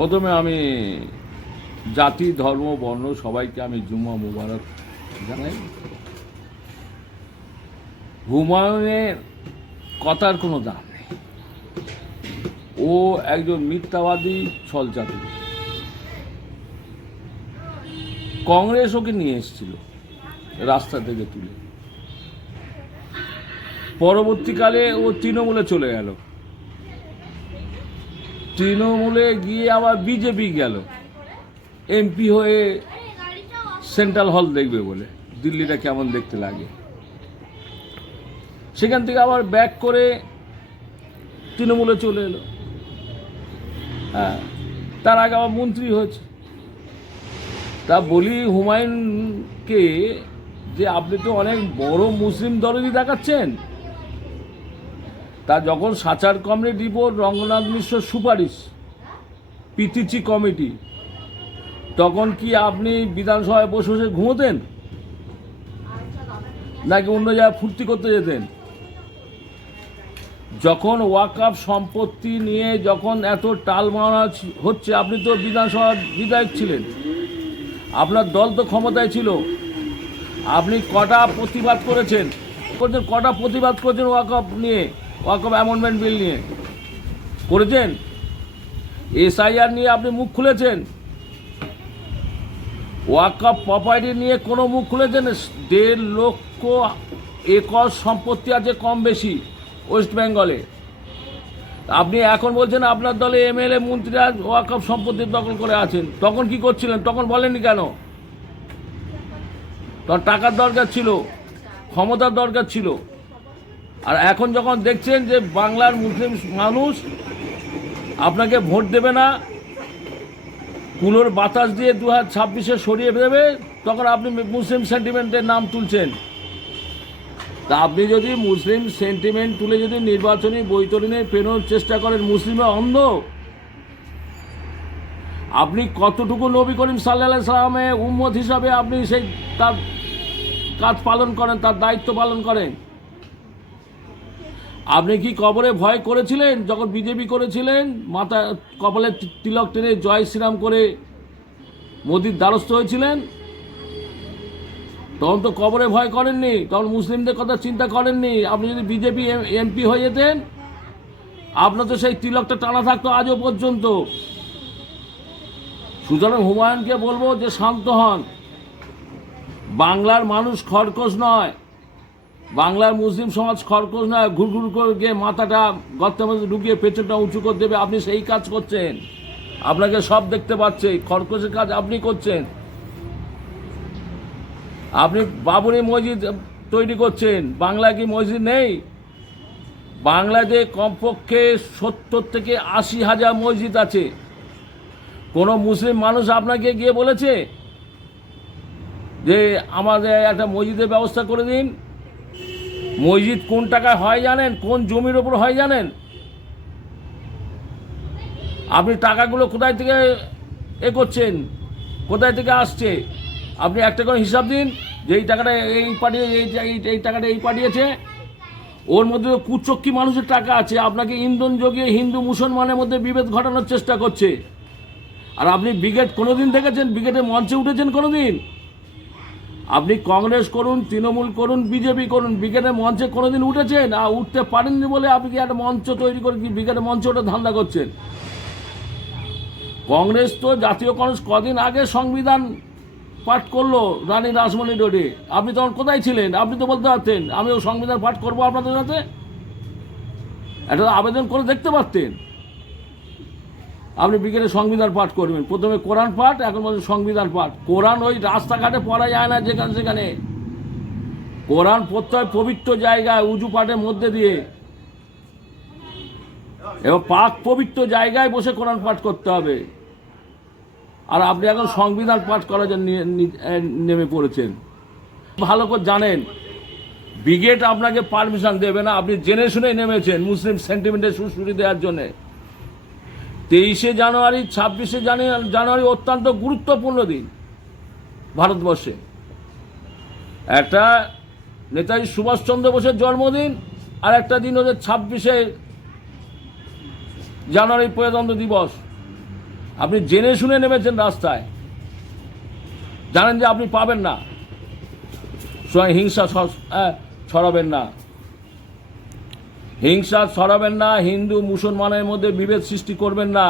প্রথমে আমি জাতি ধর্ম বর্ণ সবাইকে আমি জুম্মা মুবারক জানাই। হুমায়ুনের কথার কোনো দাম নেই। ও একজন মিথ্যাবাদী ছলচাতুর। কংগ্রেস ওকে নিয়ে এসেছিল রাস্তা থেকে তুলে, পরবর্তীকালে ও তৃণমূলে চলে গেল, তৃণমূলে গিয়ে আবার বিজেপি গেল এমপি হয়ে সেন্ট্রাল হল দেখবে বলে, দিল্লিটা কেমন দেখতে লাগে। সেখান থেকে আবার ব্যাক করে তৃণমূলে চলে এলো। হ্যাঁ, তার আগে আবার মন্ত্রী হয়েছে। তা বলি হুমায়ুনকে যে আপনি তো অনেক বড় মুসলিম দলেরই দেখাচ্ছেন। তা যখন সাচার কমিটি রিপোর্ট, রঙ্গনাথ মিশ্র সুপারিশ, পিটিচি কমিটি, তখন কি আপনি বিধানসভায় বসে বসে ঘুমোতেন নাকি অন্য জায়গায় ফুর্তি করতে যেতেন? যখন ওয়াকফ সম্পত্তি নিয়ে যখন এত টালমারা হচ্ছে, আপনি তো বিধানসভার বিধায়ক ছিলেন, আপনার দল তো ক্ষমতায় ছিল, আপনি কটা প্রতিবাদ করেছেন, কটা প্রতিবাদ করেছেন ওয়াকফ নিয়ে, ওয়াকফ অ্যামেন্ডমেন্ট বিল নিয়ে করেছেন? এসআইআর নিয়ে আপনি মুখ খুলেছেন? ওয়াকফ প্রপার্টি নিয়ে কোনো মুখ খুলেছেন? 1.5 লক্ষ একর সম্পত্তি আছে কম বেশি ওয়েস্ট বেঙ্গলে। আপনি এখন বলছেন আপনার দলে এমএলএ মন্ত্রীরা ওয়াকফ সম্পত্তি দখল করে আছেন। তখন কি করছিলেন? তখন বলেননি কেন? তখন টাকার দরকার ছিল, ক্ষমতার দরকার ছিল। আর এখন যখন দেখছেন যে বাংলার মুসলিম মানুষ আপনাকে ভোট দেবে না, কুলোর বাতাস দিয়ে 2026-এ সরিয়ে দেবে, তখন আপনি মুসলিম সেন্টিমেন্টের নাম তুলছেন। তা আপনি যদি মুসলিম সেন্টিমেন্ট তুলে যদি নির্বাচনী বৈতরণে পেরোনোর চেষ্টা করেন, মুসলিমরা অন্ধ? আপনি কতটুকু নবী করিম সাল্লাল্লাহু আলাইহি সাল্লামের উম্মত হিসাবে আপনি সেই তার কাজ পালন করেন, তার দায়িত্ব পালন করেন? আপনি কি কবরে ভয় করেছিলেন যখন বিজেপি করেছিলেন? মাথা কপালে তিলক টেনে জয় শ্রীরাম করে মোদির দ্বারস্থ হয়েছিলেন? তখন তো কবরে ভয় করেননি, তখন মুসলিমদের কথা চিন্তা করেননি। আপনি যদি বিজেপি এমপি হয়ে যেতেন, আপনার তো সেই তিলকটা টানা থাকতো আজও পর্যন্ত। সুতরাং হুমায়ুনকে বলবো যে শান্ত হন। বাংলার মানুষ খরগোশ নয়, বাংলার মুসলিম সমাজ খরগোশ নয়, ঘুরঘুর করে গিয়ে মাথাটা গর্তের মধ্যে ঢুকিয়ে পেছনটা উঁচু করে দেবে। আপনি সেই কাজ করছেন, আপনাকে সব দেখতে পাচ্ছে। খরগোশের কাজ আপনি করছেন। আপনি বাবরি মসজিদ তৈরি করছেন। বাংলায় কি মসজিদ নেই? বাংলাতে কমপক্ষে 70 থেকে 80 হাজার মসজিদ আছে। কোনো মুসলিম মানুষ আপনাকে গিয়ে বলেছে যে আমাদের একটা মসজিদের ব্যবস্থা করে দিন? মসজিদ কোন টাকায় হয় জানেন? কোন জমির ওপর হয় জানেন? আপনি টাকাগুলো কোথায় থেকে করছেন, কোথায় থেকে আসছে? আপনি একটা করে হিসাব দিন যে এই টাকাটা এই পাঠিয়ে, এই টাকাটা এই পাঠিয়েছে। ওর মধ্যে কুচক্কি মানুষের টাকা আছে। আপনাকে ইন্ধন যোগিয়ে হিন্দু মুসলমানের মধ্যে বিভেদ ঘটানোর চেষ্টা করছে। আর আপনি ব্রিগেড কোনোদিন দেখেছেন? ব্রিগেডের মঞ্চে উঠেছেন কোনোদিন? আপনি কংগ্রেস করুন, তৃণমূল করুন, বিজেপি করুন, ব্রিগেডের মঞ্চে কোনোদিন উঠেছেন? আর উঠতে পারেননি বলে আপনি কি একটা মঞ্চ তৈরি করে কি ব্রিগেডের মঞ্চে ওটা ধান্দা করছেন? কংগ্রেস তো জাতীয় কংগ্রেস কদিন আগে সংবিধান পাঠ করলো রানী রাসমণি রোডে। আপনি তখন কোথায় ছিলেন? আপনি তো বলতে পারতেন আমিও সংবিধান পাঠ করবো আপনাদের সাথে। একটা আবেদন করে দেখতে পারতেন। আপনি ব্রিগেডে সংবিধান পাঠ করবেন, প্রথমে কোরআন পাঠ, এখন বলছেন সংবিধান পাঠ। কোরআন ওই রাস্তাঘাটে পড়া যায় না যেখানে সেখানে। কোরআন প্রত্যয় পবিত্র জায়গায় উজু পাঠের মধ্যে দিয়ে এবং পাক পবিত্র জায়গায় বসে কোরআন পাঠ করতে হবে। আর আপনি এখন সংবিধান পাঠ করার জন্য নেমে পড়েছেন। ভালো করে জানেন ব্রিগেড আপনাকে পারমিশন দেবে না। আপনি জেনে শুনে নেমেছেন মুসলিম সেন্টিমেন্টের সুশ্রুতি দেওয়ার জন্যে। 23শে জানুয়ারি, 26শে জানুয়ারি অত্যন্ত গুরুত্বপূর্ণ দিন ভারতবর্ষে। একটা নেতাজি সুভাষচন্দ্র বোসের জন্মদিন, আর একটা দিন হচ্ছে 26শে জানুয়ারি প্রজাতন্ত্র দিবস। আপনি জেনে শুনে নেমেছেন রাস্তায়, জানেন যে আপনি পাবেন না, সুতরাং হিংসা ছড়াবেন না, হিংসা ছড়াবেন না, হিন্দু মুসলমানের মধ্যে বিভেদ সৃষ্টি করবেন না।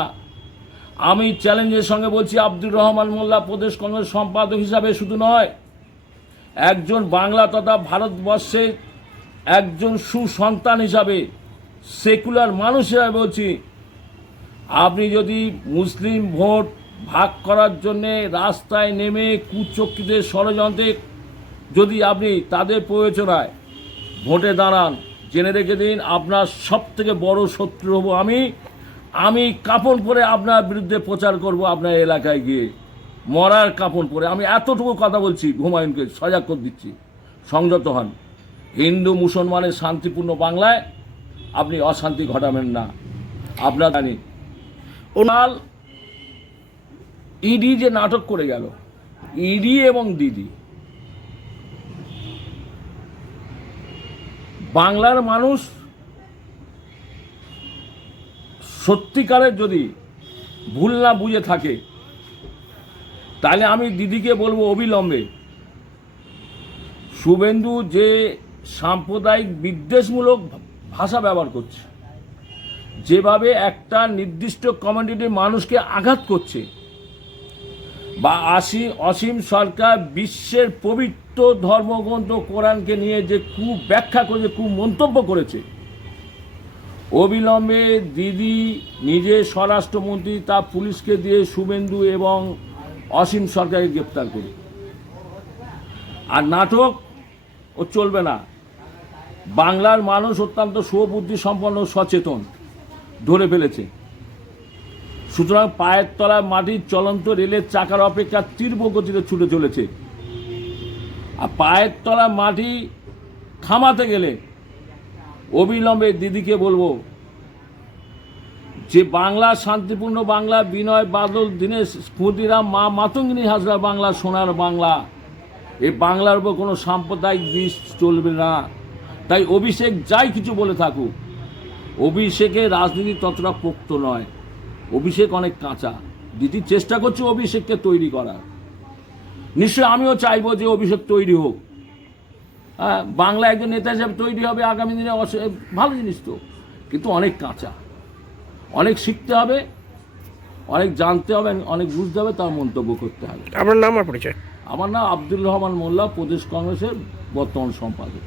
আমি চ্যালেঞ্জের সঙ্গে বলছি, আব্দুর রহমান মোল্লা প্রদেশ কংগ্রেস সম্পাদক হিসাবে শুধু নয়, একজন বাংলা তথা ভারতবর্ষের একজন সুসন্তান হিসাবে, সেকুলার মানুষ হিসাবে বলছি, আপনি যদি মুসলিম ভোট ভাগ করার জন্যে রাস্তায় নেমে কুচক্রীদের ষড়যন্ত্রে যদি আপনি তাদের প্রয়োজনায় ভোটে দাঁড়ান, জেনে রেখে দিন আপনার সব থেকে বড় শত্রু হব আমি কাপড় পরে আপনার বিরুদ্ধে প্রচার করব আপনার এলাকায় গিয়ে, মরার কাপড় পরে। আমি এতটুকু কথা বলছি, হুমায়ুনকে সজাগ করে দিচ্ছি, সংযত হন। হিন্দু মুসলমানের শান্তিপূর্ণ বাংলায় আপনি অশান্তি ঘটাবেন না। আপনার জানি ওনাল ইডি যে নাটক করে গেল, ইডি এবং দিদি, বাংলার মানুষ সত্যিকারের যদি ভুল না বুঝে থাকে, তাহলে আমি দিদিকে বলবো অবিলম্বে শুভেন্দু যে সাম্প্রদায়িক বিদ্বেষমূলক ভাষা ব্যবহার করছে, যেভাবে একটা নির্দিষ্ট কমিউনিটির মানুষকে আঘাত করছে, বা অসীম সরকার বিশ্বের পবিত্র ধর্মগ্রন্থ কোরআনকে নিয়ে যে ব্যাখ্যা করেছে, মন্তব্য করেছে, অবিলম্বে দিদি নিজে স্বরাষ্ট্রমন্ত্রী তার পুলিশকে দিয়ে শুভেন্দু এবং অসীম সরকারকে গ্রেপ্তার করুন। আর নাটক ও চলবে না। বাংলার মানুষ অত্যন্ত সুবুদ্ধি সম্পন্ন, সচেতন, ধরে ফেলেছে। সুতরাং পায়ের তলায় মাটির চলন্ত রেলের চাকার অপেক্ষা তীব্র গতিতে ছুটে চলেছে। আর পায়ের তলা মাটি থামাতে গেলে অবিলম্বে দিদিকে বলবো যে বাংলা শান্তিপূর্ণ বাংলা, বিনয় বাদল দীনেশ ক্ষুদিরাম মা মাতঙ্গিনী হাজরা বাংলা, সোনার বাংলা, এই বাংলার উপর কোনো সাম্প্রদায়িক দিশ চলবে না। তাই অভিষেক যাই কিছু বলে থাকুক, অভিষেকের রাজনীতি ততটা পোক্ত নয়, অভিষেক অনেক কাঁচা। দিদি চেষ্টা করছে অভিষেককে তৈরি করার, নিশ্চয়ই আমিও চাইবো যে অভিষেক তৈরি হোক। হ্যাঁ, বাংলা একজন নেতা হিসেবে তৈরি হবে আগামী দিনে, ভালো জিনিস তো, কিন্তু অনেক কাঁচা, অনেক শিখতে হবে, অনেক জানতে হবে, অনেক বুঝতে হবে, তার মন্তব্য করতে হবে। আপনার নাম আর পরিচয়? আমার নাম আব্দুর রহমান মোল্লা, প্রদেশ কংগ্রেসের বর্তমান সম্পাদক।